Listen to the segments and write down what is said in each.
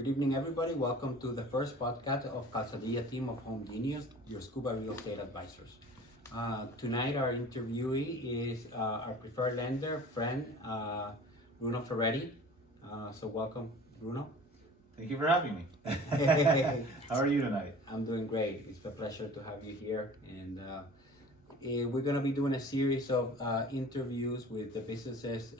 Good evening, everybody. Welcome to the first podcast of Calzadilla Team of Homegenius, your scuba real estate advisors. Tonight, our interviewee is our preferred lender, friend, Bruno Ferretti. So welcome, Bruno. Thank you for having me. How are you tonight? I'm doing great. It's a pleasure to have you here. And we're going to be doing a series of interviews with the businesses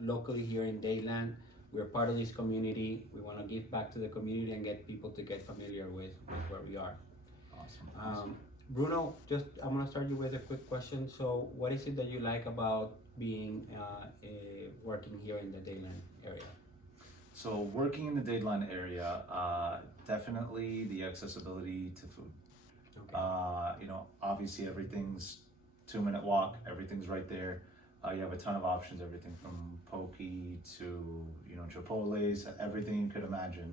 locally here in Dadeland. We're part of this community. We want to give back to the community and get people to get familiar with where we are. Awesome. Bruno, I'm going to start you with a quick question. So what is it that you like about being working here in the Dadeland area? So working in the Dadeland area, definitely the accessibility to food. Okay. Obviously everything's 2-minute walk, everything's right there. You have a ton of options, everything from poke to, Chipotle's, everything you could imagine.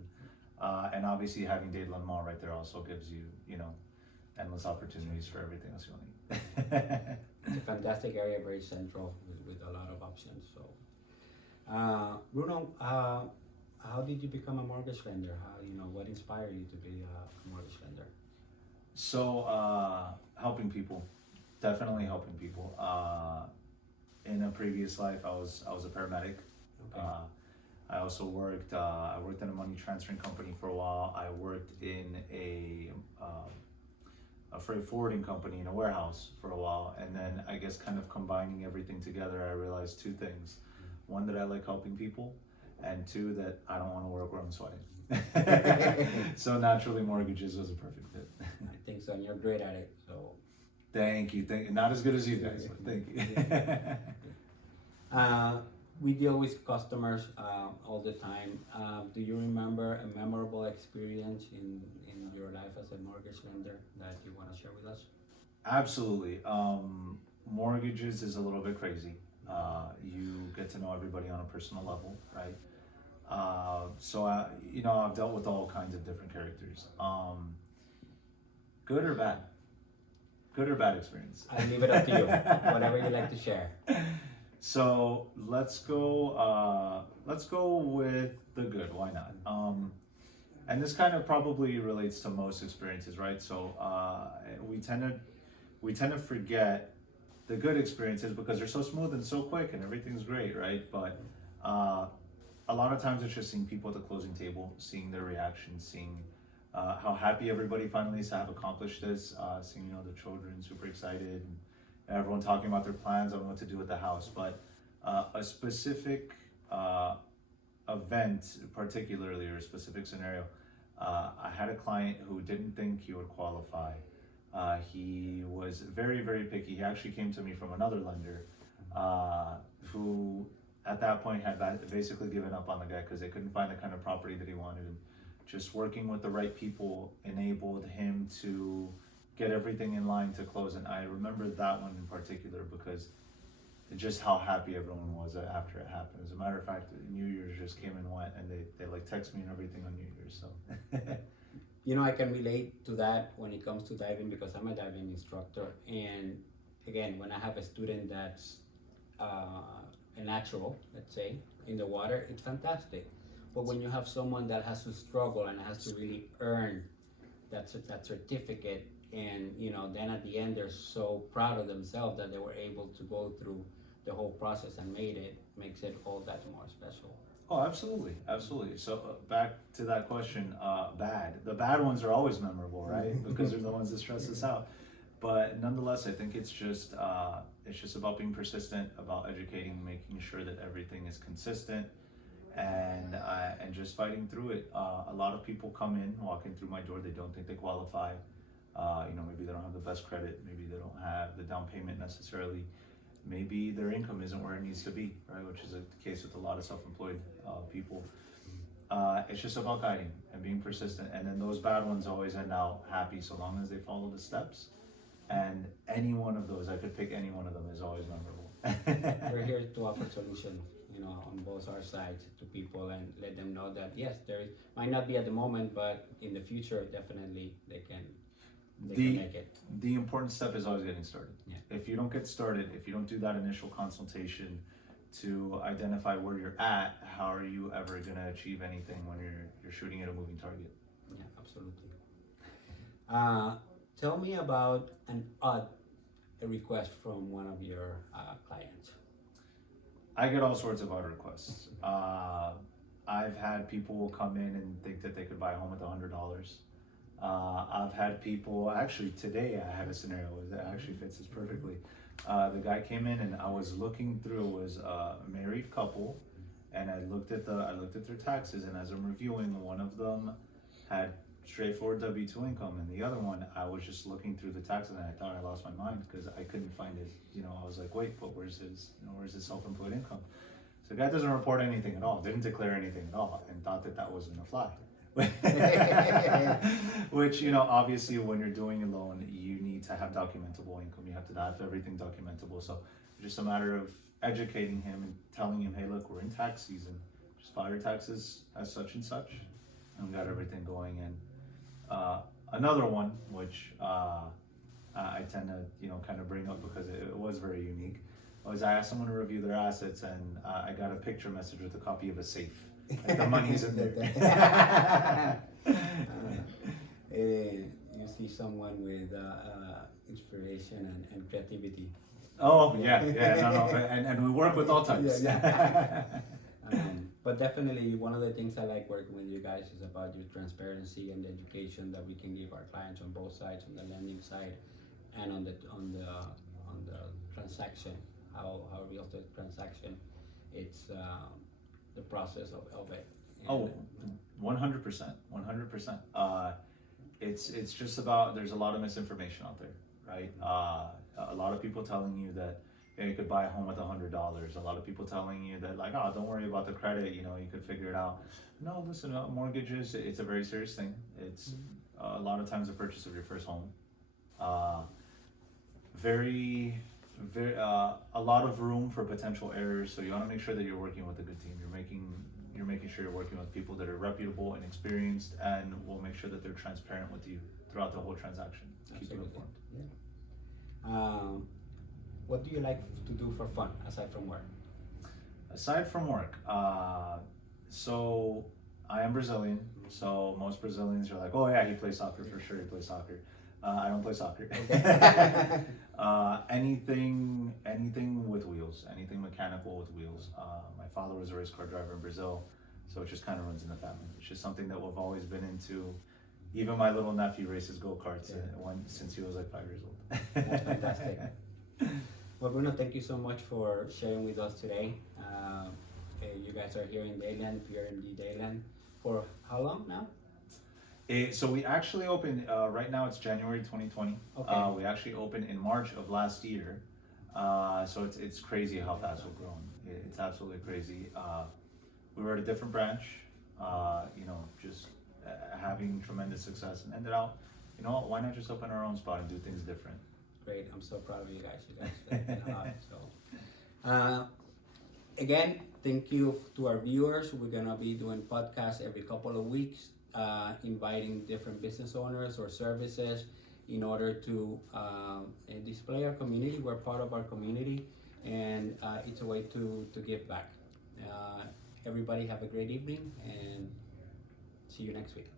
And obviously having Dadeland Mall right there also gives you, endless opportunities for everything else you'll need. It's a fantastic area, very central with a lot of options. So, Bruno, how did you become a mortgage lender? What inspired you to be a mortgage lender? So, helping people, definitely helping people. In a previous life, I was a paramedic. Okay. I also worked. I worked in a money transferring company for a while. I worked in a freight forwarding company in a warehouse for a while, and then I guess kind of combining everything together, I realized two things: one, that I like helping people, and two, that I don't want to work where I'm sweating. So naturally, mortgages was a perfect fit. I think so, and you're great at it. So. Thank you. Not as good as you guys, but thank you. We deal with customers all the time. Do you remember a memorable experience in your life as a mortgage lender that you want to share with us? Absolutely. Mortgages is a little bit crazy. You get to know everybody on a personal level, right? So I've dealt with all kinds of different characters. Good or bad? Good or bad experience? I leave it up to you. Whatever you like to share. So let's go with the good. Why not? And this kind of probably relates to most experiences, right? So we tend to forget the good experiences because they're so smooth and so quick and everything's great, right? But a lot of times it's just seeing people at the closing table, seeing their reactions, seeing how happy everybody finally is to have accomplished this, seeing the children super excited, and everyone talking about their plans on what to do with the house. But a specific event, particularly, or a specific scenario, I had a client who didn't think he would qualify. He was very, very picky. He actually came to me from another lender who at that point had basically given up on the guy because they couldn't find the kind of property that he wanted. And just working with the right people enabled him to get everything in line to close. And I remember that one in particular because just how happy everyone was after it happened. As a matter of fact, New Year's just came and went, and they like text me and everything on New Year's. So I can relate to that when it comes to diving because I'm a diving instructor. And again, when I have a student that's a natural, let's say, in the water, it's fantastic. But when you have someone that has to struggle and has to really earn that certificate, and then at the end they're so proud of themselves that they were able to go through the whole process and makes it all that more special. Oh, absolutely. So back to that question, the bad ones are always memorable, right? Because they're the ones that stress us out. But nonetheless, I think it's just about being persistent, about educating, making sure that everything is consistent, and just fighting through it. A lot of people come in, walking through my door, they don't think they qualify. Maybe they don't have the best credit, maybe they don't have the down payment necessarily, maybe their income isn't where it needs to be, right? Which is the case with a lot of self-employed people. It's just about guiding and being persistent, and then those bad ones always end out happy so long as they follow the steps. And any one of those, I could pick any one of them, is always memorable. We're here to offer solutions, on both our sides to people and let them know that yes, might not be at the moment, but in the future, definitely they can make it. The important step is always getting started. Yeah. If you don't get started, if you don't do that initial consultation, to identify where you're at, how are you ever gonna achieve anything when you're shooting at a moving target? Yeah, absolutely. Tell me about an odd request from one of your clients. I get all sorts of odd requests. I've had people come in and think that they could buy a home with $100. I've had people, actually today I had a scenario that actually fits this perfectly. The guy came in and I was looking through, it was a married couple, and I looked at their taxes, and as I'm reviewing, one of them had straightforward W-2 income, and the other one, I was just looking through the taxes and I thought I lost my mind because I couldn't find his, I was like, wait, but where's his self-employed income? So the guy doesn't report anything at all, didn't declare anything at all, and thought that was gonna fly. Which, obviously when you're doing a loan, you need to have documentable income. You have to have everything documentable. So it's just a matter of educating him and telling him, hey, look, we're in tax season. Just file your taxes as such and such, and we got everything going in. Another one, which I tend to, kind of bring up because it was very unique, was I asked someone to review their assets, and I got a picture message with a copy of a safe. Like the money's in there. You see someone with inspiration and creativity. Oh yeah, no, and we work with all types. But definitely one of the things I like working with you guys is about your transparency and the education that we can give our clients on both sides, on the lending side and on the transaction, how real estate transaction, it's the process of it. And 100%. It's just about, there's a lot of misinformation out there, right? A lot of people telling you that you could buy a home with $100. A lot of people telling you that, like, oh, don't worry about the credit, you could figure it out. No, listen, mortgages, it's a very serious thing. It's a lot of times the purchase of your first home. Very, a lot of room for potential errors. So you want to make sure that you're working with a good team. You're making sure you're working with people that are reputable and experienced, and will make sure that they're transparent with you throughout the whole transaction. Keep you informed. Yeah. What do you like to do for fun aside from work? Aside from work, so I am Brazilian. So most Brazilians are like, oh yeah, he plays soccer for sure. He plays soccer. I don't play soccer. Okay. Anything with wheels, anything mechanical with wheels. My father was a race car driver in Brazil, so it just kind of runs in the family. It's just something that we've always been into. Even my little nephew races go-karts since he was like 5 years old. That's fantastic. Well, Bruno, thank you so much for sharing with us today. You guys are here in Dadeland, PRMG Dadeland, for how long now? So we actually opened, right now it's January 2020. Okay. We actually opened in March of last year. So it's crazy how fast we've grown. It's absolutely crazy. We were at a different branch, just having tremendous success, and ended out, why not just open our own spot and do things different? Great, I'm so proud of you guys. You guys did a lot. So, again, thank you to our viewers. We're gonna be doing podcasts every couple of weeks, inviting different business owners or services in order to display our community. We're part of our community, and it's a way to give back. Everybody have a great evening, and see you next week.